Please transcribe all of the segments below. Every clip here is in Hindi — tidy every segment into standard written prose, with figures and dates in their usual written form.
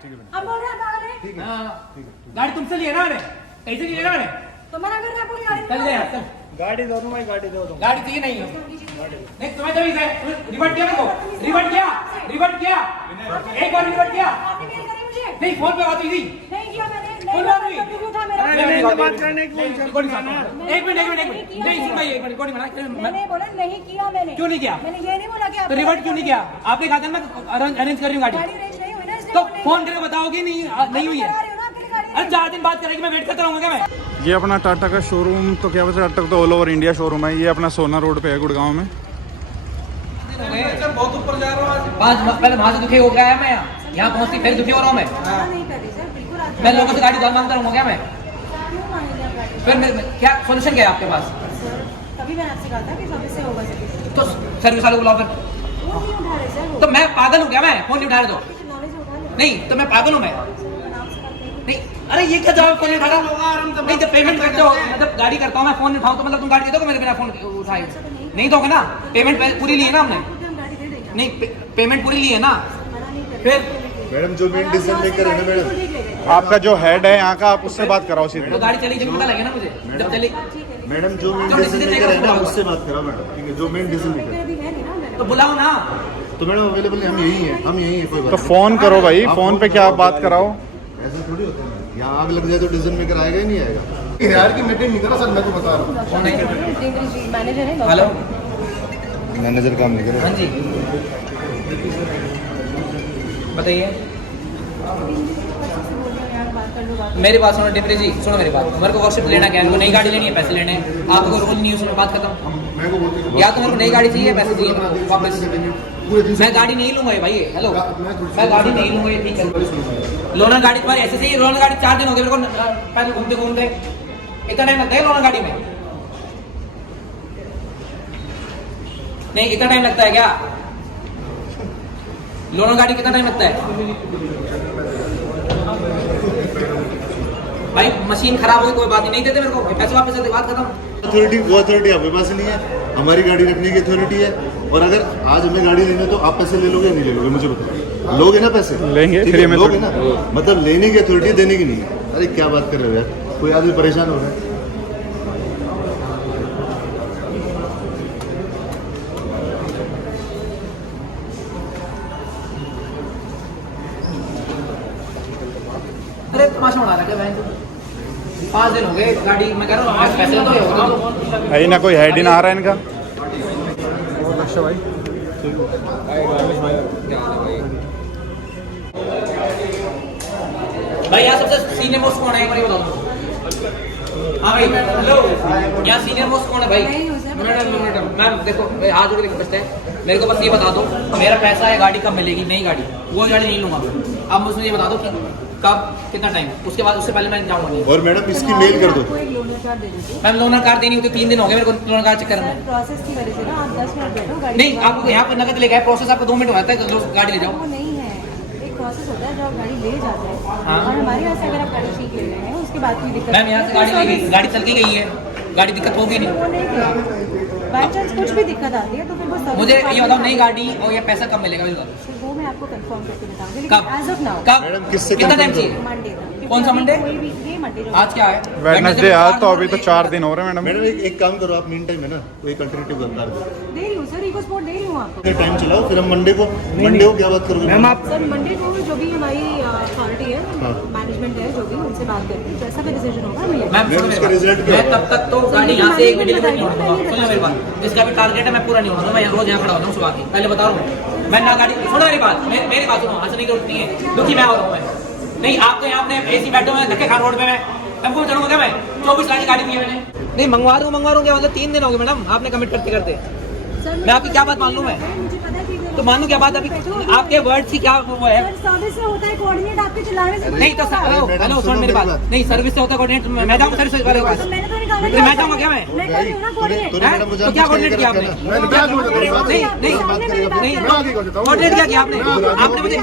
अब बोल रहे हैं पागल है। ठीक है गाड़ी तुमसे लिए ना मैंने, कैसे लिए ना मैंने? तो मना कर रहे हैं पूरी गाड़ी चल में। ले यार चल। गाड़ी दो दूं भाई, गाड़ी दो दूं। गाड़ी चाहिए नहीं है नहीं तुम्हें तो रिवर्ट किया मेरे को, रिवर्ट किया एक बार रिवर्ट किया आपने मेल करी मुझे? नहीं फोन पे बात हुई थी नहीं किया मैंने। कौन नहीं बात हुई? कभी भी उठा मेरा। नहीं, नहीं, बात करने की कोई एक जरूरत मिनट नहीं है। एक मिनट नहीं सुन भाई एक मिनट कोई मना मैंने बोला नहीं किया मैंने। क्यों नहीं किया? मैंने ये नहीं बोला कि आप तो रिवर्ट क्यों नहीं किया? आपने कहा था मैं अरेंज कर रही हूँ गाड़ी, गाड़ी अरेंज नहीं हुई ना इसलिए तो बोल रही फोन हूँ। करके बताओगे नहीं नहीं हुई है? करा रही हूँ ना आपके लिए गाड़ी अरे 4 दिन बाद करेगी, मैं वेट करता रहूंगा क्या मैं? ये अपना टाटा का शोरूम, तो क्या पता टाटा तो ऑल ओवर इंडिया शोरूम है। ये अपना सोना रोड पे है गुड़गांव में। बहुत ऊपर जा रहा हूँ आज। पहले वहां से दुखी हो गया है मैं, यहाँ पहुंचती फिर दुखी हो रहा हूँ मैं। मना नहीं कर रही सर, बिल्कुल आप मैं लोगों से गाड़ी दौड़ मांगता रहूंगा क्या मैं? क्यों मांगेंगे आप गाड़ी? फिर क्या सोल्यूशन क्या है आपके पास? सर तभी मैंने आपसे कहा था कि सर्विस से होगा सर। तो सर्विस वाले को बुलाओ फिर। वो नहीं उठा रहे सर वो। तो मैं पागल हूँ क्या? मैं फोन नहीं उठा रहा तो आपके नॉलेज उठा ले। नहीं तो मैं पागल हूँ मैं? सर नाम से बात नहीं। नहीं अरे ये क्या जवाब फोन नहीं उठा रहा? नहीं जब पेमेंट करते हो मतलब गाड़ी करता हूँ मैं, फोन नहीं उठाऊँ तो मतलब तुम गाड़ी दे दोगे मेरे बिना फोन उठाए? नहीं दोगे ना? पेमेंट पूरी ली है ना हमने? हम गाड़ी दे देंगे। नहीं पेमेंट पूरी ली है ना? मना नहीं कर फिर मैडम जो मेन डिसीजन मेकर है ना मैडम, आपका जो हेड है यहाँ का, आप उससे बात कराओ तो सीधे। गाड़ी चली जब पता लगे ना मुझे जब चली। मैडम जो मेन जो डिसीजन decision मेकर है ना maker उससे बात करो मैडम, ठीक है? जो मेन डिसीजन मेकर है अभी है नहीं ना मैंने। तो बुलाओ ना। तो मैडम अवेलेबल हम यही हैं, कोई बात तो नहीं। फोन करो भाई, आप फोन पे क्या आप बात कराओ। ऐसा थोड़ी होता है, यहाँ आग लग जाए तो डिसीजन मेकर आएगा ही नहीं आएगा। यार की मीटिंग नहीं करा सर, मैं तो बता रहा हूँ। मैनेजर है। हेलो मैनेजर काम नहीं करे। हाँ जी बताइए। मेरी बात सुनो डिप्री जी, सुनो मेरी बात। मेरे को वर्कशिप लेना क्या है? मेरे को नई गाड़ी लेनी है, पैसे लेने हैं। आपको कोई रूल नहीं है उसमें, बात खत्म। मैं को बोलते हैं या तो मेरे को नई गाड़ी चाहिए, पैसे चाहिए मेरे को वापस। पूरे दिन से मैं गाड़ी नहीं लूंगा ये भाई। हेलो मैं गाड़ी नहीं लूंगा ये, ठीक है? सुनो। लोनर गाड़ी तुम्हारी ऐसे ही, लोनर गाड़ी 4 दिन हो गए मेरे को पैदल घूमते घूमते। इतना टाइम लगता है लोनर गाड़ी में? नहीं इतना टाइम लगता है क्या? लोनर गाड़ी कितना टाइम लगता है भाई? मशीन खराब हुई कोई बात नहीं देते मेरे को, पैसे वापस देते, बात खत्म। अथॉरिटी वो अथॉरिटी आपके पास नहीं है, हमारी गाड़ी रखने की अथॉरिटी है। और अगर आज हमें गाड़ी लेनी है तो आप पैसे ले लोगे या नहीं ले लोगे? मुझे बताओ। लोगे ना पैसे? लेंगे, ठीक फ्री है, में लोगे तो। ना? मतलब लेने की अथॉरिटी, देने की नहीं है। अरे क्या बात कर रहे हो यार, कोई आदमी परेशान हो रहा है। अरे तमाशा उड़ा रहा है क्या? 5 दिन हो गए गाड़ी, मैं कह रहा हूँ आज पैसे तो होगा तो। है ही ना, कोई हेड ही ना आ रहा है इनका। भाई यहाँ सबसे सीनियर मोस्ट कौन है, एक बार ये बताओ। हाँ भाई हेलो, यहाँ सीनियर मोस्ट कौन है भाई? मैडम मैम देखो हाथ जोड़ के रिक्वेस्ट है, मेरे को बस ये बता दो मेरा पैसा है, गाड़ी कब मिलेगी? नई गाड़ी, वो गाड़ी नहीं लूंगा। अब मुझे ये बता दो कि कब, कितना टाइम, उसके बाद उससे पहले मैं जाऊंगा नहीं। और मैडम इसकी मेल कर दो। आपको एक लोनर कार्ड दे देती हूँ। मैम लोनर कार्ड देनी होती 3 दिन हो गए मेरे को लोनर कार्ड चक्कर में। प्रोसेस की वजह से ना आप 10 मिनट बैठो गाड़ी। नहीं आपको यहाँ पर नकद लेके आए, प्रोसेस आपको 2 मिनट हो जाता है, तो गाड़ी ले जाओ। वो नहीं है, एक प्रोसेस होता है जब आप गाड़ी ले जाते हैं। हाँ। और हमारे यहाँ से अगर आप गाड़ी ठीक ले रहे हैं उसके बाद कोई दिक्कत मैम यहाँ से गाड़ी ले गई, गाड़ी चल के गई है, गाड़ी दिक्कत होगी नहीं। वो नहीं किया। बाई चांस कुछ भी दिक्कत आती है तो फिर वो सर्विस मुझे ये डिपार्टमेंट बताओ में- नई गाड़ी और ये पैसा कब मिलेगा? सर, वो मैं आपको कंफर्म करके बताऊंगी, कब? लेकिन एज ऑफ नाउ कब? मैडम किससे कितना टाइम confirm चाहिए? मंडे तक। कौन सा मंडे? कोई भी ये मंडे जो आज क्या है? वेडनेसडे आज, तो अभी तो 4 दिन हो रहे हैं मैडम। मैडम एक काम करो, आप मीन टाइम है ना कोई अल्टरनेटिव कर दो। दे रही हूँ सर, इको स्पोर्ट दे रही हूँ आपको। टाइम चलाओ, फिर हम मंडे को क्या बात करोगे? मैम आप सर मंडे को जो भी हमारी अथॉरिटी है, मैनेजमेंट है, जो भी उनसे बात करके जैसा भी डिसीजन होगा मिलेगा। मैम सुनो उसका मेरी बात। रिजल्ट क्या मैं होगा? तब तक तो गाड़ी यहाँ से एक भी डिलीवरी नहीं होगा। सुनो मेरी बात, जिसका भी टारगेट है मैं पूरा नहीं होगा, मैं रोज यहाँ खड़ा होता हूँ सुबह की, पहले बता रहा हूँ। मैं ना गाड़ी, सुनो मेरी बात, मेरी बात सुनो, हंसने की जरूरत नहीं है, दुखी मैं हो रहा हूँ मैं। नहीं आप तो यहाँ अपने एसी बैठे हुए धक्के खा रोड पे, मैं आपको चढ़ूंगा क्या? मैं 24 लाख की गाड़ी दी है मैंने। नहीं मंगवा रहा हूँ क्या मतलब? 3 दिन हो गए मैडम आपने कमिट करते करते। सर, मैं आपकी क्या बात मान लूँ मैं? मुझे पता है कि तो मानू क्या बात? अभी आपके वर्ड की क्या वो है? सर सर्विस से होता है कोऑर्डिनेट, आपके चलाने से नहीं तो हेलो सुन मेरी बात, नहीं सर्विस से होता कोऑर्डिनेट, मैं जाऊँगा सर्विस वाले के पास। तो मैंने तो नहीं कहा ना कि मैं आप- जाऊँगा क्या मैं? मैं कर रही हूँ ना कोऑर्डिनेट। हैं? तो क्या कोऑर्डिनेट किया आपने? मैं क्या बोल रहा हूँ? नहीं नहीं नहीं कोऑर्डिनेट क्या किया आपने? आपने मुझे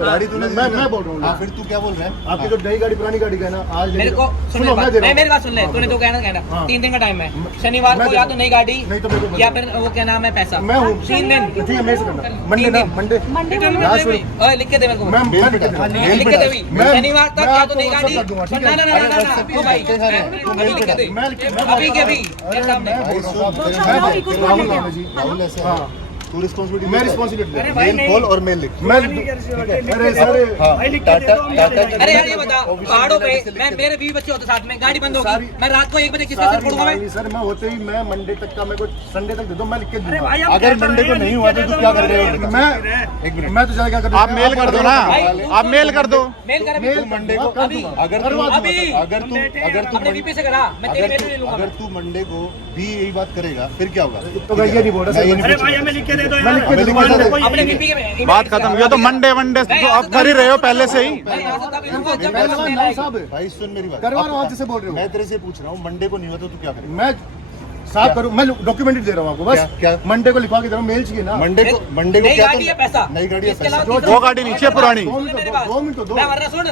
गाड़ी तूने मैं बोल रहा हूँ। फिर तू क्या बोल रहा है? आपकी जो नई गाड़ी पुरानी गाड़ी का है ना, आज मेरे को सुन मेरी बात सुन ले, तूने तो कहना 3 दिन का टाइम है, शनिवार को या तो नई गाड़ी नहीं तो मेरे को या फिर वो क्या नाम है पैसा, मैं हूँ। 3 दिन। ठीक है, मेरे से मंडे ना मंडे मंडे ओए लिख के दे मेरे को मैं लिख के दे भाई मैं- शनिवार तक मैं या तो नहीं आपको गाड़ी WhatsApp कर दूंगा, ठीक ना है? ना ना ना ना ओ भाई अभी लिख के दे मैं अभी के अभी तेरे सामने राहुल ऐसे हाँ तू रिस्पॉन्सिबिलिटी मैं रिस्पॉन्सिबिलिटी मेल खोल और मेल लिख मैं अरे सर टाटा अरे यार ये बता पहाड़ों पे मैं मेरे बीवी बच्चे होते साथ में गाड़ी बंद होगी मैं रात को 1 बजे किसका सिर फोड़ूंगा मैं सर मैं होते ही मैं मंडे तक का मेरे को संडे तक दे दो मैं लिख के दूंगा अगर मंडे को नहीं हुआ तो तू क्या कर रहे हो मैं तो क्या कर आप मेल कर दो ना, आप मेल कर दो। मेल कर मेल मंडे को अभी अगर तू अभी अगर अपने बीपी से करा मैं तेरी मेल ले लूंगा अगर तू मंडे को भी यही बात करेगा फिर क्या होगा तो मैं ये नहीं बोल रहा मैं ये सर नहीं पूछ रहा। मैं लिख के हमें लिख के दे। अपने बीपी के बात खत्म हुई तो मंडे वनडे तो आप कर ही रहे हो पहले से ही। मैं यहाँ से तब इनको जब मैं मेल नाम आएगी। साहब भाई सुन मेरी बात करवा रहा हूँ, आप जिससे बोल रहे हो। मैं तेरे से पूछ रहा हूँ मंडे को नहीं हुआ तो तू क्या करेगा मैं साफ करूँ मैं डॉक्यूमेंट दे रहा हूँ आपको बस क्या? मंडे को लिखवा के दे रहा हूँ मेल चाहिए ना मंडे को नई क्या गाड़ी है पैसा नई गाड़ी है इसके पैसा अलावा वो गाड़ी नीचे पुरानी। सुन मेरी बात। 2 मिनट तो दो मैं वरना सुन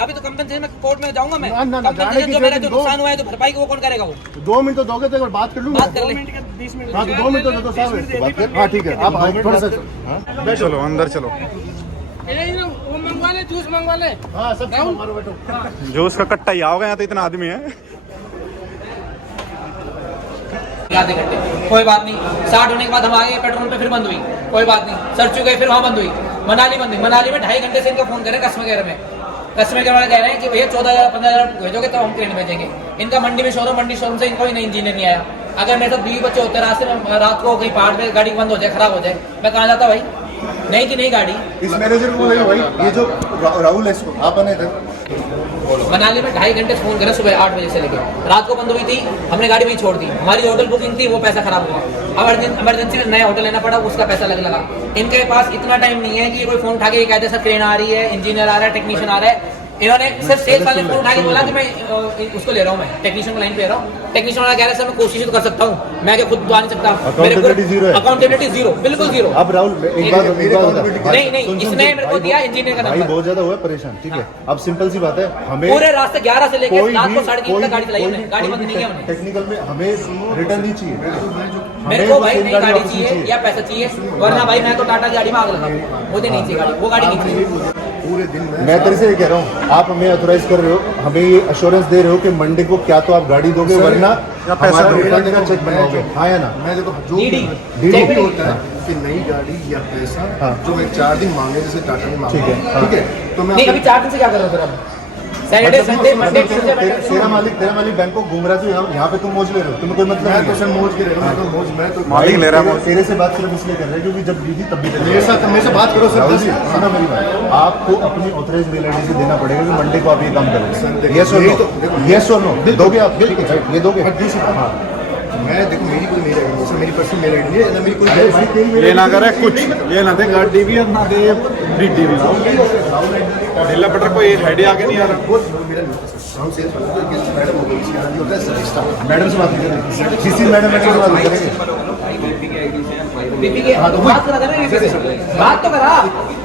अभी तो कंपनसेशन में कोर्ट में जाऊंगा मैं ना, ना, ना, जाने कंपनसेशन की जो मेरा जो जरूरत नहीं, नुकसान हुआ है तो भरपाई को वो कौन करेगा वो 2 मिनट तो दोगे तो एक बार बात कर लूंगा बात कर ले हाँ तो 2 मिनट तो दे दो साहब हाँ ठीक है आप आए थोड़ा सा चलो अंदर चलो। वो मंगवा ले जूस मंगवा ले हाँ सब मारो बैठो जो उसका कट्टा ही आओगे यहाँ तो इतना आदमी है। आधे घंटे कोई बात नहीं 60 होने के बाद हम आ गए पेट्रोल पे फिर बंद हुई कोई बात नहीं सर चुके फिर वहाँ बंद हुई मनाली बंद हुई मनाली में 2.5 घंटे से इनका फोन करें कस्टमर केयर में कस्टमर केयर वाले कह रहे हैं कि भैया 14,000-15,000 भेजोगे तो हम ट्रेन भेजेंगे इनका मंडी में शोरूम से इनको ही नई इंजीनियर नहीं आया अगर मेरे साथ 20 बच्चे होते रास्ते में रात को कहीं पहाड़ पे गाड़ी बंद हो जाए खराब हो जाए मैं कहाँ जाता भाई नहीं की नहीं गाड़ी इस मैनेजर को बोलेगा भाई ये जो राहुल है इसको आप आने इधर मनाली में 2.5 घंटे फोन करें सुबह 8 बजे से लेकर रात को बंद हुई थी हमने गाड़ी वहीं छोड़ दी हमारी होटल बुकिंग थी वो पैसा खराब हुआ अब इमरजेंसी में नया होटल लेना पड़ा उसका पैसा लगा इनके पास इतना टाइम नहीं है कि कोई फोन उठा के कहते सर ट्रेन आ रही है इंजीनियर आ रहा है टेक्नीशियन आ रहा है इन्होंने सिर्फ सेल्स वाले फोन उठा के बोला कि मैं उसको ले रहा हूँ मैं टेक्नीशियन को लाइन पे ले रहा हूँ टेक्नीशियन वाला कह रहा है सर मैं कोशिश तो कर सकता हूँ मैं क्या खुद तो आ नहीं सकता Accountability zero है। अकाउंटेबिलिटी जीरो बिल्कुल जीरो अब राहुल एक बात नहीं इसने मेरे को दिया इंजीनियर का भाई नंबर बहुत ज्यादा हुआ है परेशान ठीक है अब सिंपल सी बात है हमें पूरे रास्ते 11 से लेकर कोई रात भी को 3:30 तक गाड़ी चलाई हमने गाड़ी बंद नहीं की हमने टेक्निकल में हमें रिटर्न नहीं चाहिए मेरे को भाई नई गाड़ी चाहिए या पैसा चाहिए वरना भाई मैं तो टाटा की गाड़ी में आग लगा मुझे नहीं चाहिए गाड़ी वो गाड़ी नहीं चाहिए पूरे दिन में मैं तेरे से ये कह रहा हूँ आप हमें ऑथोराइज कर रहे हो हमें ये अश्योरेंस दे रहे हो कि मंडे को क्या तो आप गाड़ी दोगे सर, वरना या पैसा हमारा दोगे। रिफंड का चेक बनवाओगे हाँ या ना मैं देखो जो डीडी। भी चेक भी होता है कि नई गाड़ी या पैसा हाँ। जो मैं 4 दिन मांगे जैसे टाटा ने मांगा ठीक है, हाँ। ठीक है तो मैं नहीं अभी 4 दिन से क्या कर रहे हो फिर अब सैटरडे संडे मंडे ट्यूसडे तेरा मालिक बैंकॉक घूम रहा है तो यहाँ पे तुम मौज ले रहे हो तुम्हें कोई मतलब मैं नहीं तो है। सर मौज के रह रहा हूँ मैं तो मौज मैं तो मालिक ले रहा है मौज। तेरे से बात सिर्फ इसलिए कर रहे हैं क्योंकि जब दी थी तब भी तेरे मेरे साथ मेरे से बात करो सर राहुल जी 10 सुनो मेरी बात आपको अपनी ऑथराइज मेल आईडी से देना पड़ेगा कि मंडे को आप ये काम करोगे यस और नो यस और नो दोगे आप ये दोगे और दूसरी बात मैं देखो मेरी कोई मेल आईडी नहीं सर मेरी पर्सनल मेल आईडी नहीं है ना मेरी कोई ये ना करे कुछ ये ना दे गाड़ी भी और ना दे डीडी भी ढीला पटर कोई हेड आगे नहीं आ रहा मैडम से बात करेंगे किसी मैडम से बात करेंगे बीपी के हाँ, तो बात करा था ना बीपी से बात तो करा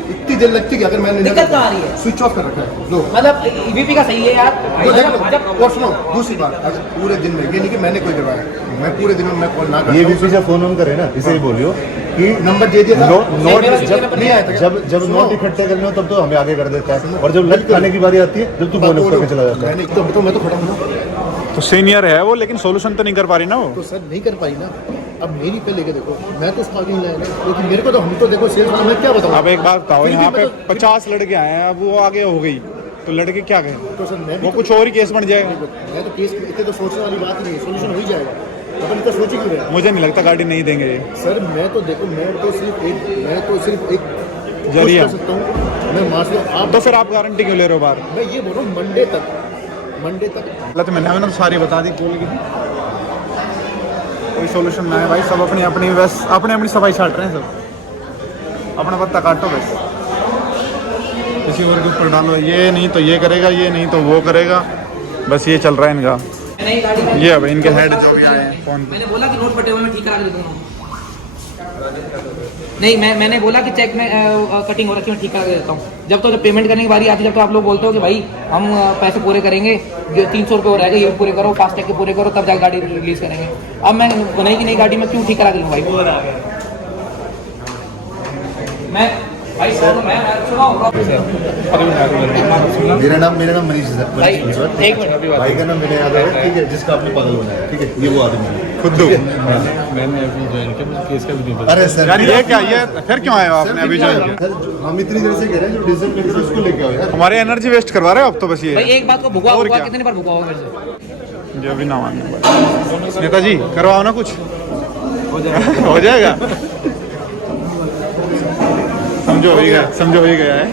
इतनी देर लगती है कि अगर मैंने दिक्कत कहाँ आ रही है? स्विच ऑफ कर रखा है लो मतलब बीपी का सही है यार तो देख लो जब और सुनो दूसरी बात अगर पूरे दिन में ये नहीं कि मैंने कोई करवाया मैं पूरे दिन में मैं कॉल ना ये करता बीपी जब फोन ऑन करे ना इसे ही बोलियो कि नंबर दे दिया था नोट मेरा जब नंबर नहीं आया था जब नोट इकट्ठे करने हो तब तो हमें आगे कर देता है और जब लट खाने की बारी आती है जब तू बोल करके चला जाता है मैंने तो मैं तो खड़ा हूँ ना तो सीनियर है वो लेकिन सोल्यूशन तो नहीं कर पा रही ना वो। तो सर नहीं कर पाई ना अब मेरी पे लेके देखो मैं तो उसको आगे नहीं लाया ना लेकिन मेरे को तो हम तो देखो सेल्स वाला मैं क्या बताऊँ अब एक बात बताओ फिर भी यहाँ पे मैं तो- 50 लड़के आए हैं अब वो आगे हो गई तो लड़के क्या कहें तो सर मैं भी वो कुछ और ही केस बन जाएगा। मैं तो केस इतने तो सोचने वाली बात नहीं है सोल्यूशन हो ही जाएगा अपन तो सोच ही क्यों रहे हैं? मुझे नहीं लगता गाड़ी नहीं देंगे ये सर मैं तो देखो मैं तो सिर्फ एक जरिया। कर सकता हूँ मैं मान लो आप तो फिर आप गारंटी क्यों ले रहे हो बाहर? मैं ये बोल रहा हूँ मंडे तक गलत मैंने तो सारी बता दी खोल की कोई सोल्यूशन ना है भाई सब अपनी अपनी बस अपनी सफाई छाट रहे हैं सब अपना पत्ता काटो बस किसी और के ऊपर डालो ये नहीं तो ये करेगा ये नहीं तो वो करेगा बस ये चल रहा है इनका। नई गाड़ी में ये अब इनके हेड जो भी आए हैं फोन पे मैंने बोला कि नोट फटे हुए मैं ठीक करा के दे दूंगा नहीं मैंने बोला कि चेक में कटिंग हो रखी है मैं ठीक करा के देता हूँ जब पेमेंट करने की बारी आती है जब तो आप लोग बोलते हो कि भाई हम पैसे पूरे करेंगे 300 रुपये हो रहेगा ये पूरे करो फास्टैग के पूरे करो तब जाकर गाड़ी रिलीज करेंगे अब मैं नई की नई गाड़ी में क्यों ठीक करा के लूँ भाई मैं भाई प्रॉब्लम है, सुनो मेरा नाम मनीष है भाई, सर। एक मिनट भाई का नाम मैंने याद है, ठीक है, जिसका आपने पागल बनाया, ठीक है, ये वो आदमी है खुद्दू। मैंने अभी ज्वाइन किया, मुझे केस का भी नहीं पता। अरे सर यार ये क्या, ये फिर क्यों आए हो आपने अभी ज्वाइन किया? सर, हम इतनी देर से कह रहे हैं जो डीजल पे करो उसको लेके आओ यार। हमारी एनर्जी वेस्ट करवा रहे हो अब तो बस भाई, ये। एक बात को भुगवा और भुगवा क्या? कितनी बार भुगवा होगा मेरे से? जो भी ना मानने वाले। नेताजी करवाओ ना कुछ, हो जाएगा। समझो हो ही गया, समझो हो ही गया है।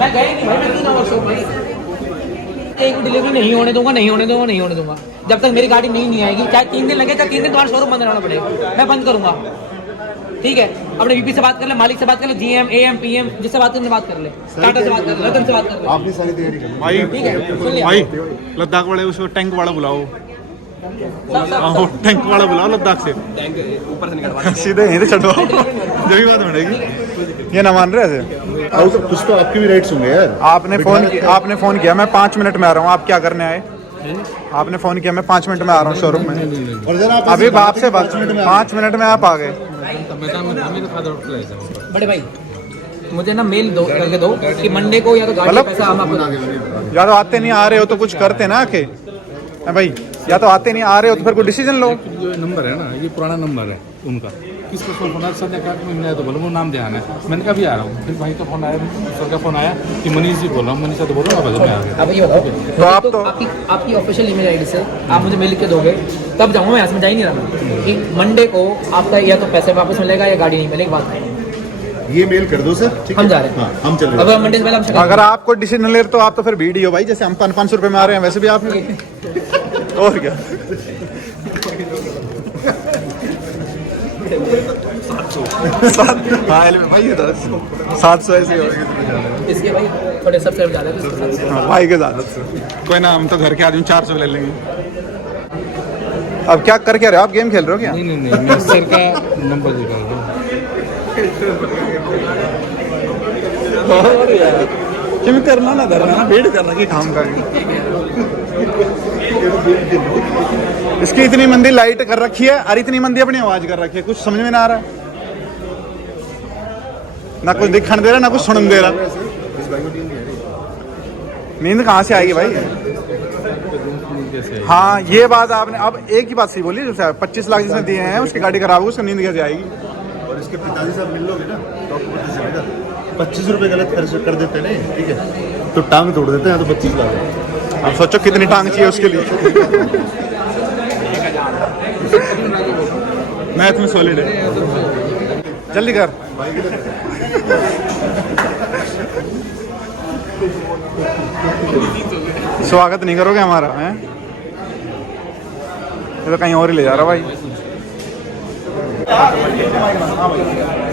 मैं गया ही नहीं भाई, मैं क्यों ना वर्कशॉप भाई। एक भी डिलीवरी नहीं होने दूंगा, नहीं होने दूंगा, नहीं होने दूंगा। जब तक मेरी गाड़ी नहीं आएगी, चाहे 3 दिन लगे, चाहे 3 दिन तुम्हारा शोरूम बंद रहना पड़ेगा, मैं बंद करूंगा। ठीक है, अपने वीपी से बात कर ले, मालिक से बात कर ले, जीएम एएम पीएम जिससे बात करने बात कर ले, टाटा से बात कर ले, रतन से बात कर ले। आपने सारी तैयारी कर ली। भाई ठीक है, सुन लिया। भाई लद्दाख वाले उसको टैंक वाला बुलाओ, सब टैंक वाला बुलाओ लद्दाख से, ऊपर से निकलवा सीधे यहीं से चढ़वाओ, जो भी बात बढ़ेगी। ये ना मान रहे ऐसे। और तो कुछ तो आपके भी राइट्स होंगे यार। आपने फोन किया, मैं 5 मिनट में आ रहा हूँ, आप क्या करने आए? आपने फोन किया, मैं 5 मिनट में आ रहा हूँ शोरूम में। और जरा आप अभी आपसे बात 5 मिनट में आप आ गए। बड़े भाई, मुझे ना मेल दो करके दो कि मंडे को या तो गाड़ी का मतलब- पैसा हम आपको या तो आते नहीं आ रहे हो तो कुछ करते ना आके। भाई या तो आते नहीं आ रहे हो तो फिर कोई डिसीजन लो। जो नंबर है ना, ये पुराना नंबर है उनका। किसको फोन आया? सर ने कहा कि मैं तो बोलो वो नाम ध्यान है, मैंने कहा भी आ रहा हूँ। फिर भाई का फोन आया, सर का फोन आया कि मनीष जी बोल रहा हूँ, मनीष तो बोलो अब मैं आ गया। अब ये बताओ, तो आप तो आपकी ऑफिशियल ईमेल आईडी से आप मुझे मेल लिख के दोगे, तब जाऊँगा मैं, समझा ही नहीं रहा कि मंडे को आपका या तो पैसे वापस मिलेगा या गाड़ी नहीं मिलेगी। बात ये मेल कर दो सर, ठीक है? हम जा रहे हैं। हाँ, हम चल रहे अब हैं। मंडे से पहले हम अगर आपको डिसीजन ले रहे तो आप तो फिर वीडियो भाई, जैसे हम 500 रुपये में आ रहे हैं वैसे भी आप और क्या। 700 ऐसे हो गए इसके भाई थोड़े सबसे ज़्यादा है। भाई के ज्यादा। कोई ना, हम तो घर के आदमी 400 ले लेंगे। अब क्या कर क्या रहे हो आप? गेम खेल रहे हो क्या? नहीं, मैं सर का नंबर निकाल रहा हूँ। क्यों करना ना धरना ना, वेट करना कि काम का। इसकी इतनी मंदी लाइट कर रखी है और इतनी मंदी अपनी आवाज कर रखी है, कुछ समझ में ना आ रहा। ना कुछ दिखाने दे रहा, ना कुछ सुनने दे रहा। नींद कहाँ से आएगी भाई? हाँ, ये बात आपने अब एक ही बात सही बोली। 25 लाख जिसने दिए हैं उसकी गाड़ी खराब हो, उसको नींद कैसे आएगी? और इसके पिताजी साहब मिल लोगे ना, तो आपको पता चलेगा। 25 रुपए गलत खर्च कर देते नहीं, ठीक है, तो टांग तोड़ देते हैं। तो 25 लाख अब सोचो कितनी टांग चाहिए उसके लिए। मैथ में सॉलिड है। जल्दी कर। स्वागत नहीं करोगे हमारा? हैं, ये तो कहीं और ही ले जा रहा भाई।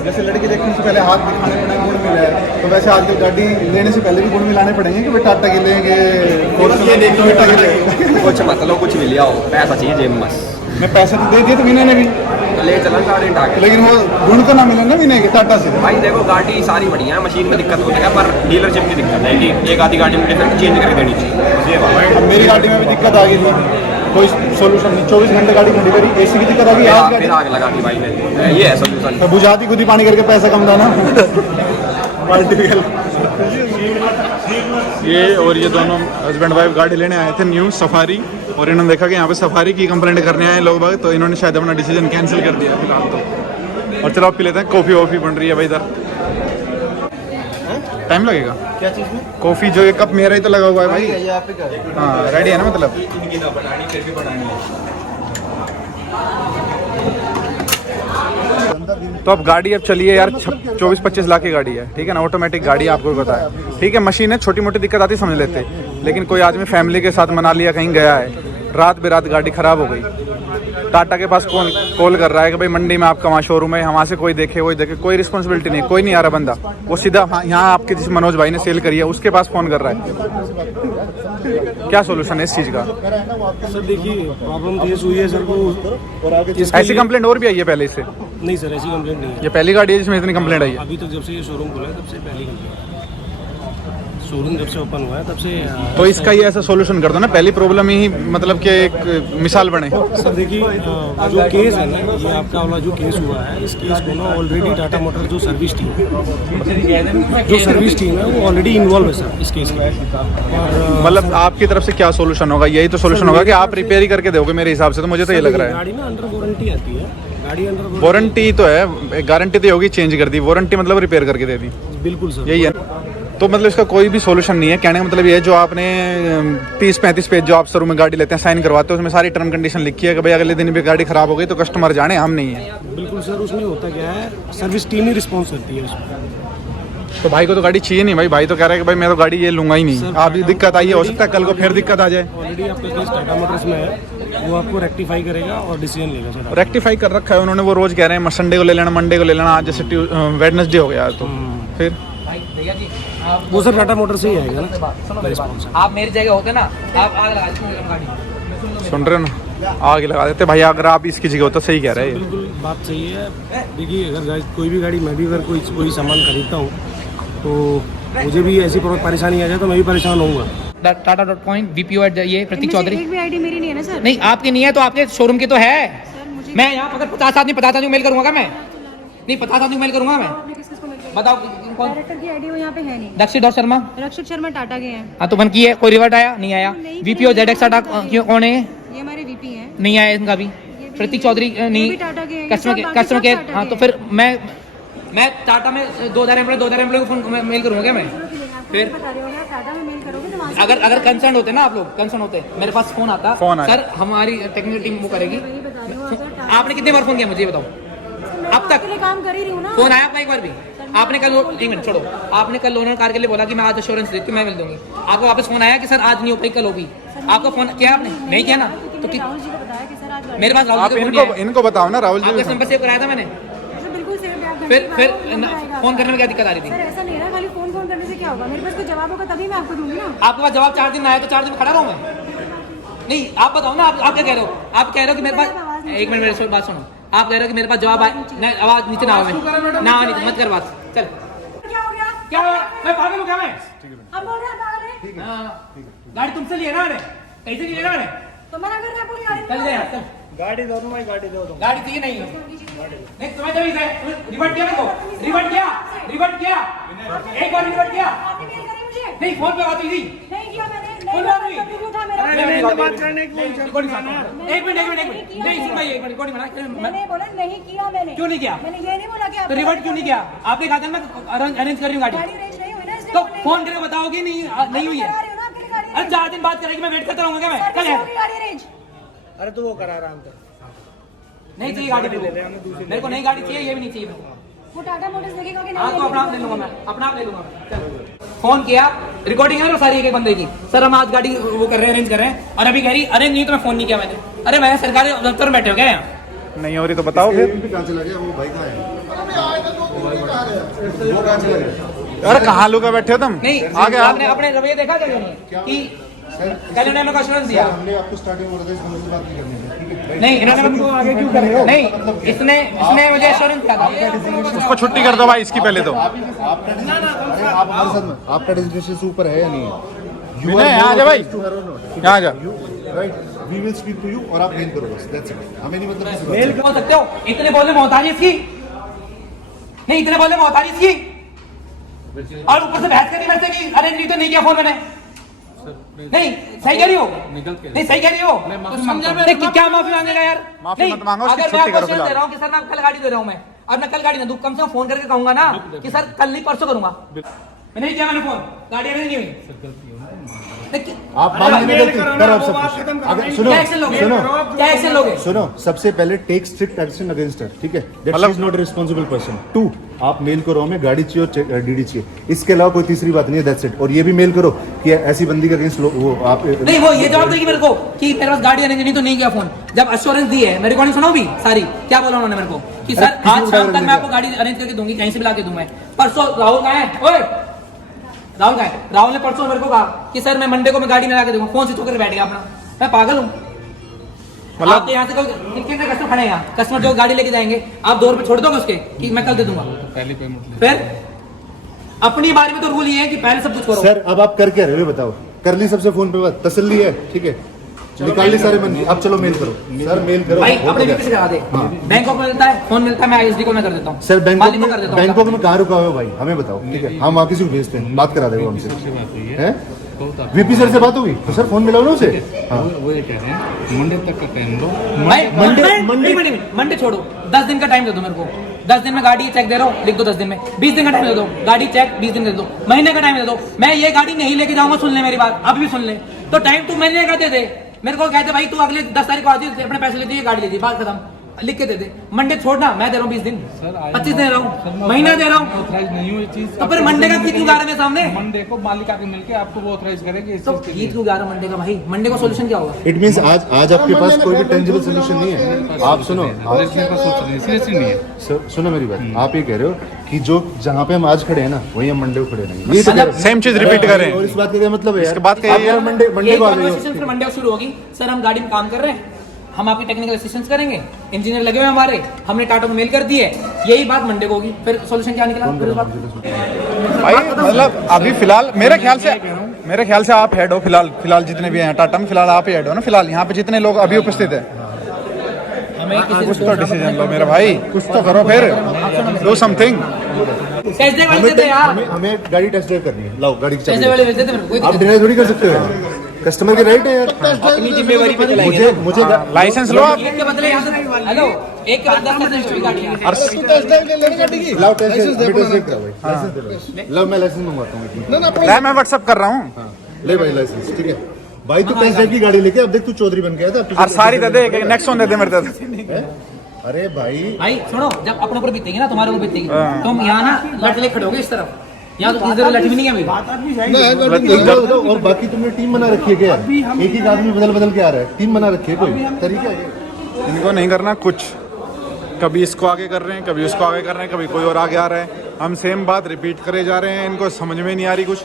जैसे लड़की देखने से पहले हाथ दिखाने पड़े, गुण मिला है, तो वैसे आजकल गाड़ी लेने से पहले भी गुण मिलाने पड़ेंगे कि भाई टाटा के लेंगे, ये देख लो टाटा के लेंगे। कुछ मतलब कुछ भी लिया हो, पैसा चाहिए जेब में बस। मैं पैसे तो दे दिए तो विनय ने भी, तो ले चला गाड़ी उठा के। लेकिन वो गुण तो ना मिले ना विनय के टाटा से। भाई देखो गाड़ी सारी बढ़िया है, मशीन में दिक्कत होती है, पर डीलरशिप की दिक्कत है कि एक आधी गाड़ी में डिफरेंट चेंज करके देनी चाहिए। ये बात है। अब मेरी गाड़ी में भी दिक्कत आ गई थी, कोई सोल्यूशन नहीं। 24 घंटे गाड़ी खड़ी करी, एसी की दिक्कत आ गई। आज फिर आग लगा दी भाई ने, ये है सोल्यूशन। तो बुझाती खुद ही पानी करके पैसा कम था ना। ये और ये दोनों हस्बैंड वाइफ गाड़ी लेने आए थे, न्यू सफारी, और इन्होंने देखा कि यहाँ पे सफारी की कंप्लेंट करने आए लोग बाग, तो इन्होंने शायद अपना डिसीजन कैंसिल कर दिया फिलहाल तो। और चलो आप पी लेते हैं। कॉफ़ी वॉफ़ी बन रही है भाई इधर। टाइम लगेगा क्या चीज़ में? कॉफ़ी जो ये कप मेरा ही तो लगा हुआ है भाई। ये आप क्या? हाँ, रेडी है ना मतलब? तो अब गाड़ी अब चलिए यार, 24-25 लाख की गाड़ी है, ठीक है ना, ऑटोमेटिक गाड़ी आपको भी पता है, ठीक है। मशीन है, छोटी मोटी दिक्कत आती समझ लेते, लेकिन कोई आदमी फैमिली के साथ मनाली या कहीं गया है, रात बेरात गाड़ी खराब हो गई, टाटा के पास कौन कॉल कर रहा है कि भाई मंडी में आपका वहाँ शोरूम है, वहाँ से कोई देखे वही देखे, कोई रिस्पॉन्सिबिलिटी नहीं, कोई नहीं आ रहा बंदा, वो सीधा यहाँ आपके जिस मनोज भाई ने सेल करी है उसके पास फ़ोन कर रहा है। क्या सोल्यूशन है इस चीज़ का? सर देखिए, प्रॉब्लम फेस हुई है सर को। ऐसी कंप्लेंट और भी आई है पहले इससे? नहीं सर, ऐसी कंप्लेंट नहीं है। ये पहली गाड़ी है जिसमें इतनी कंप्लेंट आई है? अभी तक जब से ये शोरूम खुला है तब से पहली कंप्लेंट। शोरूम जब से ओपन हुआ है तब से तो इसका ये ऐसा सॉल्यूशन कर दो ना, पहली प्रॉब्लम ही मतलब कि एक मिसाल बने। सर देखिए जो केस है ना, ये आपका वाला जो केस हुआ है, इस केस को ना ऑलरेडी टाटा मोटर जो सर्विस टीम है वो ऑलरेडी इन्वॉल्व है सर इस केस में। और मतलब आपकी तरफ से क्या सॉल्यूशन होगा? यही तो सॉल्यूशन होगा कि आप रिपेयर ही करके दोगे मेरे हिसाब से, तो मुझे तो ये लग रहा है। गाड़ी में अंडर वारंटी आती है, गाड़ी अंडर वारंटी तो है, गारंटी तो होगी चेंज कर दी, वारंटी मतलब रिपेयर करके दे दी, बिल्कुल सर यही है। तो मतलब इसका कोई भी सॉल्यूशन नहीं है, कहने का मतलब ये है जो आपने 30-35 पेज जो आप शोरूम में गाड़ी लेते हैं साइन करवाते हैं, उसमें सारी टर्म कंडीशन लिखी है कि भाई अगले दिन भी गाड़ी खराब हो गई तो कस्टमर जाने, हम नहीं है। बिल्कुल सर, उसमें होता क्या है, सर्विस टीम ही रिस्पॉन्स करती है उसमें। तो भाई को तो गाड़ी चाहिए नहीं, भाई तो कह रहा है कि भाई मैं तो गाड़ी ये लूंगा ही नहीं। आप दिक्कत आई है, हो सकता है कल को फिर दिक्कत आ जाए। ऑलरेडी आपका केस टाटा मोटर्स में है, वो आपको रेक्टिफाई करेगा और डिसीजन लेगा सर। रेक्टिफाई कर रखा है उन्होंने, वो रोज कह रहे हैं संडे को ले लेना, मंडे को ले लेना, आज जैसे वेडनेसडे हो गया तो फिर भैया जी वो सर टाटा मोटर से ही आएगा ना। आप मेरी जगह होते ना, आप आग लगा देते गाड़ी। सुन रहे हो ना, आग लगा देते भाई अगर आप इसकी जगह होता। सही कह रहे हैं। बिल्कुल बात सही है। देखिए अगर कोई भी गाड़ी, मैं भी अगर कोई सामान खरीदता हूँ तो मुझे भी ऐसी परेशानी आ जाए तो मैं भी परेशान होऊंगा। टाटा.com VPO ये प्रतीक चौधरी। एक भी आईडी मेरी नहीं है ना सर। नहीं आपकी नहीं है तो आपके शोरूम की तो है। मैं यहाँ अगर 50 आदमी मेल करूंगा मैं, नहीं 50 आदमी मेल करूंगा मैं। बताओ कौन डायरेक्टर की आईडी यहाँ पे है नहीं। रक्षित शर्मा टाटा के हैं। हाँ तो बन की है, कोई रिवर्ट आया नहीं आया? VPO ZX टाटा कौन है? ये हमारे वीपी हैं। नहीं आया इनका भी। प्रतीक चौधरी नहीं, टाटा के कस्टमर केयर। हाँ तो फिर मैं टाटा में 2000 एम्प्लॉय को फोन मेल करूंगा क्या मैं? फिर टाटा में मेल करोगे तो वहाँ से अगर कंसर्न होते ना आप लोग, कंसर्न होते, मेरे पास फोन आता, सर हमारी टेक्निकल टीम वो करेगी। आपने कितने बार फोन किया मुझे ये बताओ अब तक? काम कर ही रही हूँ ना। फोन आया आपका एक बार भी? आपने कल, एक मिनट छोड़ो, आपने कल लोनर कार के लिए बोला कि मैं आज अश्योरेंस देती हूँ, मैं मिल दूंगी। आपको वापस फोन आया कि सर आज नहीं हो पाई, कल होगी? आपका फोन किया आपने? नहीं किया ना? तो राहुल जी ने बताया कि सर आज मेरे पास राहुल आप जी का फोन है। इनको बताओ ना, राहुल जी आपका नंबर सेव कराया था मैंने। बिल्कुल सेव। फिर फोन करने में क्या दिक्कत आ रही थी? सर ऐसा नहीं है ना, खाली फोन करने से क्या होगा? मेरे पास कोई जवाब होगा तभी मैं आपको दूंगी ना। आपके पास जवाब 4 दिन आया तो 4 दिन खड़ा रहूं मैं? नहीं आप बताओ ना, आप क्या कह रहे हो? आप कह रहे हो कि मेरे पास, एक मिनट मेरी बात सुनो, आप कह रहे हो कि मेरे पास जवाब आए, आवाज नीचे ना आवे ना, मत कर बात। चल क्या हो गया? क्या हुआ? मैं पागल हूँ क्या मैं? अब बोल रहे हैं पागल है? हाँ, गाड़ी तुमसे लिए ना मैंने, कहीं से लिए ना मैंने? तो मना कर रहे हैं पूरी गाड़ी। चल दे यार, चल। गाड़ी दो भाई, गाड़ी दो। गाड़ी चाहिए नहीं है। नहीं तुम्हें जब इसे रिवर्ट किया, मेरे को रिवर्ट किया एक बार रिवर्ट किया। आपने मेल करी मुझे? नहीं फोन पे बात हुई थी। नहीं किया मैंने। फोन बात हुई। कभी भी उठा मेरा। बात करने की एक मिनट नहीं सुन भाई, एक मिनट रिकॉर्डिंग बना। मैंने बोला नहीं किया मैंने। क्यों नहीं किया? मैंने ये नहीं बोला कि आप तो रिवर्ट क्यों नहीं किया? आपने कहा था मैं अरेंज कर रही हूँ गाड़ी, गाड़ी अरेंज नहीं हुई ना, इसलिए तो फोन करके बताओगे नहीं हुई है? करा रही हूँ ना आपके लिए गाड़ी। अरे 4 दिन बात करेगी, मैं वेट करता रहूंगा क्या मैं? कल है गाड़ी अरेंज। अरे तो वो करा आराम से। नहीं चाहिए गाड़ी, मेरे को नई गाड़ी चाहिए, ये भी नहीं चाहिए मेरे को। वो टाटा मोटर्स देखेगा कि हाँ नहीं? तो अपना आप ले लूंगा मैं, अपना आप ले लूंगा। चल फोन किया, रिकॉर्डिंग है ना सारी एक बंदे की, सर हम आज गाड़ी वो कर रहे हैं, अरेंज कर रहे हैं, और अभी कह रही अरेंज नहीं तो मैं फोन नहीं किया मैंने। अरे मैं सरकारी दफ्तर में बैठे हो क्या यहाँ? नहीं हो रही तो बताओ फिर। कहाँ चला गया वो भाई? कहाँ है वो? कहाँ चला गया? अरे कहाँ लोग बैठे हो तुम? नहीं आगे आपने अपने रवैये देखा क्या कि कल इन्होंने मेरे को एश्योरेंस दिया? हमने आपको स्टार्टिंग बोला था इस नंबर से बात नहीं करनी है, ठीक है? नहीं इन्होंने मेरे को आगे क्यों कर रहे हो? नहीं इसने मुझे एश्योरेंस दिया था। उसको छुट्टी कर दो भाई इसकी पहले तो। आप हमारे साथ में, आपका डेजिग्नेशन से ऊपर है या नहीं है? विनय, यहाँ आ जा भाई, यहाँ आ जा। Right, we will speak to you और आप मेल करो बस, दैट्स इट। हमें नहीं मतलब किसी मेल हो सकते हो, इतने बोलने मोहताज इसकी नहीं, इतने बोलने मोहताज इसकी, और ऊपर से बहस करनी मेरे से कि अरे नहीं तो नहीं किया फोन मैंने। नहीं सही कह रही हो, नहीं सही कह रही हो, तो क्या माफी मांगेगा यार? माफी मत मांगो, उसकी अगर मैं छुट्टी करो क्वेश्चन दे रहा हूँ कि सर मैं कल गाड़ी दे रहा हूँ मैं, और मैं कल गाड़ी ना दूँ, कम से कम फोन करके कहूंगा ना कि सर कल नहीं परसों करूंगा। मैंने नहीं किया, मैंने फोन, गाड़ी अरेंज नहीं हुई। आप मान लीजिए गलती करो, आप सब कुछ अगर सुनो क्या एक्शन लोगे? सुनो क्या एक्शन लोगे? सुनो, सबसे पहले take strict action against her, ठीक है? That she is not a responsible person. 2, आप मेल करो हमें गाड़ी चाहिए और डीडी चाहिए, इसके अलावा कोई तीसरी बात नहीं है, दैट्स इट। और ये भी मेल करो कि ऐसी बंदी के अगेंस्ट वो आप नहीं, वो ये जवाब देगी मेरे को कि मेरे पास गाड़ी अरेंज नहीं तो नहीं किया फोन। जब एश्योरेंस दी है, मैं रिकॉर्डिंग सुनाऊं भी सारी, क्या बोला उन्होंने मेरे को कि सर आज शाम तक मैं आपको गाड़ी अरेंज करके दूंगी, कहीं से भी ला के दूं मैं। परसों राहुल कहाँ है? ओए राहुल कहाँ है? राहुल ने परसों मेरे को कहा कि सर मैं मंडे को मैं गाड़ी में ला के दूंगा, फोन से होकर बैठ गया अपना। मैं पागल हूँ? मतलब आप यहाँ से कितने कस्टमर खड़े हैं यहाँ, कस्टमर जो गाड़ी लेके जाएंगे आप 2 रुपए छोड़ दोगे उसके कि मैं कल दे दूंगा? पहली पेमेंट फिर अपनी बारे में तो रूल ये है कि पहले सब कुछ करो। सर अब आप कर क्या रहे हो बताओ? कर ली सबसे फोन पे बात, तसल्ली है, ठीक है, निकाल ली सारे मन की। अब चलो मेल करो सर, मेल करो भाई अपने बीपी से करा दे। बैंकॉक में मिलता है, फोन मिलता है, मैं आईएसडी को मैं कर देता हूँ सर। मालिक को कर देता हूँ। बैंकॉक में कहाँ रुका हुआ है भाई, हमें बताओ, ठीक है, हम वहाँ किसी को भेजते हैं, बात करा देगा हमसे, हैं? वीपी सर से बात होगी तो सर फोन मिलाओ ना उसे। हाँ वो ये कह रहे हैं मंडे तक का टाइम दो। भाई मंडे छोड़ो, 10 दिन का टाइम दे दो मेरे को। 10 दिन में गाड़ी चेक दे रहा हूँ, लिख दो 10 दिन में। 20 दिन का टाइम दे दो, गाड़ी चेक 20 दिन दे दो। महीने का टाइम दे दो, मैं ये गाड़ी नहीं लेके जाऊंगा, सुन ले मेरी बात, अभी भी सुन ले। तो टाइम तू महीने का दे दे मेरे को, कहते भाई तू अगले 10 तारीख को आती है, अपने पैसे लेती है, गाड़ी लेती है, बात खत्म, लिख के दे दे। मंडे छोड़ना, मैं दे रहा हूँ 20 दिन, 25 दे रहा हूँ, महीना दे रहा हूँ। ऑथराइज नहीं हुई चीज, तो फिर मंडे का क्यों गा रहे हैं सामने? मंडे को मालिक आके मिलके आपको वो ऑथराइज करेंगे इस तो चीज के लिए। क्यों गा रहे मंडे का भाई? मंडे का सोल्यूशन क्या होगा? इट मीन्स आज आपके पास कोई भी टेंजिबल सोल्यूशन नहीं है। आप सुनो, इसलिए का सोच रहे हैं, सीरियसली नहीं है। सुनो मेरी बात, आप ये कह रहे हो कि जो जहाँ पे हम आज खड़े हैं ना वही हम मंडे को खड़े रहेंगे, ये तो कह रहे हो। सेम चीज रिपीट करें। और इस बात का क्या मतलब है यार? इसके बाद का आप ये है, यार मंडे ये को आ गए हो। कन्वर्सेशन फिर मंडे को शुरू होगी। सर हम गाड़ी में काम कर रहे हैं, हम आपकी टेक्निकल असिस्टेंस करेंगे, इंजीनियर लगे हुए हैं हमारे, हमने टाटा को मेल कर दी है, यही बात मंडे को होगी। फिर सॉल्यूशन क्या निकला? फिर उस बात भाई मतलब अभी फिलहाल मेरे ख्याल से आप हेड हो फिलहाल जितने भी हैं टाटा में, फिलहाल आप ही हेड हो ना फिलहाल यहाँ पे जितने लोग अभी उपस्थित है। हमें किसी कुछ तो डिसीजन लो मेरे भाई, कुछ तो करो, फिर डू समथिंग। टेस्ट ड्राइव वाले देते यार, हमें गाड़ी टेस्ट ड्राइव करनी है, लाओ गाड़ी की टेस्ट चाबी। ड्राइव वाले भेज देते मेरे को, कोई आप दिक्कत डिनाई थोड़ी कर सकते हो, कस्टमर के राइट है यार। अपनी जिम्मेवारी पे चलाएंगे। मुझे लाइसेंस लो आप। नहीं। एक के बदले यहाँ से हेलो, एक के बदले 10 की गाड़ी है। लाओ टेस्ट ड्राइव कराओ भाई, लाइसेंस दे दो। लाओ मैं लाइसेंस मंगवाता हूँ। मैं व्हाट्सएप कर रहा हूँ। ले भाई लाइसेंस, ठीक है भाई। तू टेस्ट ड्राइव की गाड़ी लेके अब देख, तू चौधरी बन गया था। और सारी दे दे, नेक्स्ट दे दे मेरे दे। अरे भाई भाई सुनो, जब अपने ऊपर बीतेगी ना, तुम्हारे ऊपर बीतेगी, तुम यहाँ ना लट ले खड़े होगे इस तरफ, यहाँ तो इधर लट भी नहीं है मेरी। और बाकी तुमने टीम बना रखी है क्या? एक ही आदमी बदल के आ रहा है, टीम बना रखी है, कोई तरीका है? इनको नहीं करना कुछ, कभी इसको आगे कर रहे हैं, कभी उसको आगे कर रहे हैं, कभी कोई और आगे आ रहा है, हम सेम बात रिपीट करे जा रहे हैं, इनको समझ में नहीं आ रही कुछ।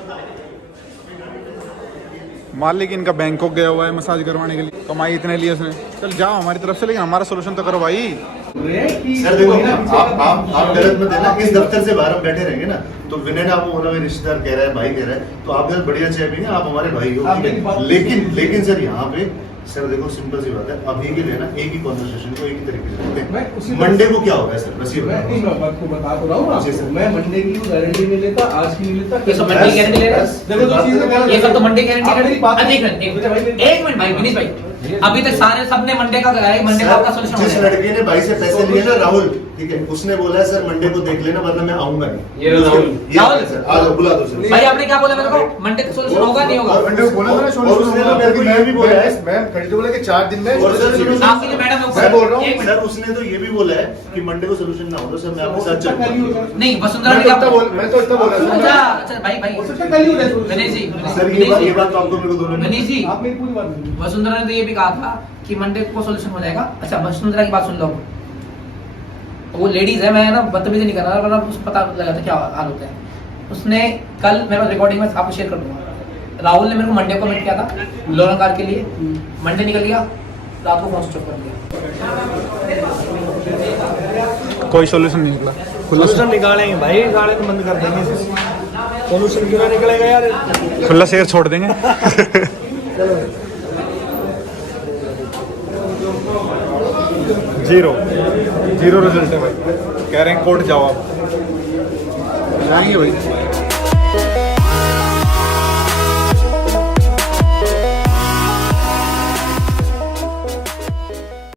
मालिक इनका बैंकॉक गया हुआ है मसाज करवाने के लिए, कमाई इतने लिए उसने। चल जाओ हमारी तरफ से, लेकिन हमारा सोल्यूशन तो करो भाई। सर देखो, आप गलत मत देना। इस दफ्तर से बाहर हम बैठे रहेंगे ना, तो विनय आप होना में रिश्तेदार कह रहा है, भाई कह रहा है, तो आप बढ़िया चाय पीएंगे, आप हमारे भाई हो, ठीक है। लेकिन सर यहाँ पे सर देखो सिंपल सी बात है, अभी के लिए ना एक ही कॉन्वर्सेशन को एक ही तरीके से रखते हैं। मंडे को क्या होगा सर? बस ये आपको बता तो रहा हूँ ना, मैं मंडे की गारंटी नहीं लेता, आज की नहीं लेता। ये सब मंडे की गारंटी ले रहे हैं। देखो जो चीजें ये सब तो मंडे की गारंटी आप मेरी बात- एक मिनट भाई विनीश भाई, अभी तक सारे सबने मंडे का कराया, मंडे का आपका सोल्यूशन हो जिस जाएगा। लड़के ने भाई से पैसे लिए ना, राहुल, ठीक है, उसने बोला है सर मंडे को देख लेना वरना मैं आऊंगा नहीं। ये राहुल। ये सर आ जाओ, बुला दो सर। भाई आपने क्या बोला मेरे को? मंडे का सोल्यूशन होगा नहीं होगा? मंडे को बोला मैंने, और उसने तो मेरे को ये भी बोला है, मैं खरीदो बोला कि 4 दिन में। और सर आपके लिए मैडम है ऊपर। मैं बोल रहा एक हूँ मिनट। सर, उसने तो ये भी बोला है कि मंडे को सोल्यूशन ना हो तो सर मैं आपके साथ चलूंगा। नहीं वसुंधरा मैं ने तो क्या इतना बोल, मैं तो इतना बोला अच्छा अच्छा भाई भाई गणेश जी, सर ये बात तो आपको मेरे को दोनों ने गणेश जी, आप मेरी पूरी बात नहीं। वसुंधरा ने तो ये भी कहा था कि मंडे को सोल्यूशन हो जाएगा। अच्छा वसुंधरा की बात सुन लो, वो लेडीज है, मैं ना बदतमीजी नहीं कर रहा, वरना उसको पता लगा था क्या हाल होता है। उसने कल मेरे पास रिकॉर्डिंग में आपको शेयर कर दूंगा, राहुल ने मेरे को मंडे को मीट किया था लोन कार के लिए, मंडे निकल गया, रात को फोन स्विच ऑफ कर दिया। कोई सोल्यूशन नहीं निकला। सोल्यूशन निकालेंगे भाई, गाड़ी तो बंद कर देंगे। सोल्यूशन क्यों ना निकलेगा यार? खुला शेयर छोड़ देंगे। जीरो रिजल्ट है भाई, कह रहे हैं कोर्ट जाओ आप, जाएंगे भाई।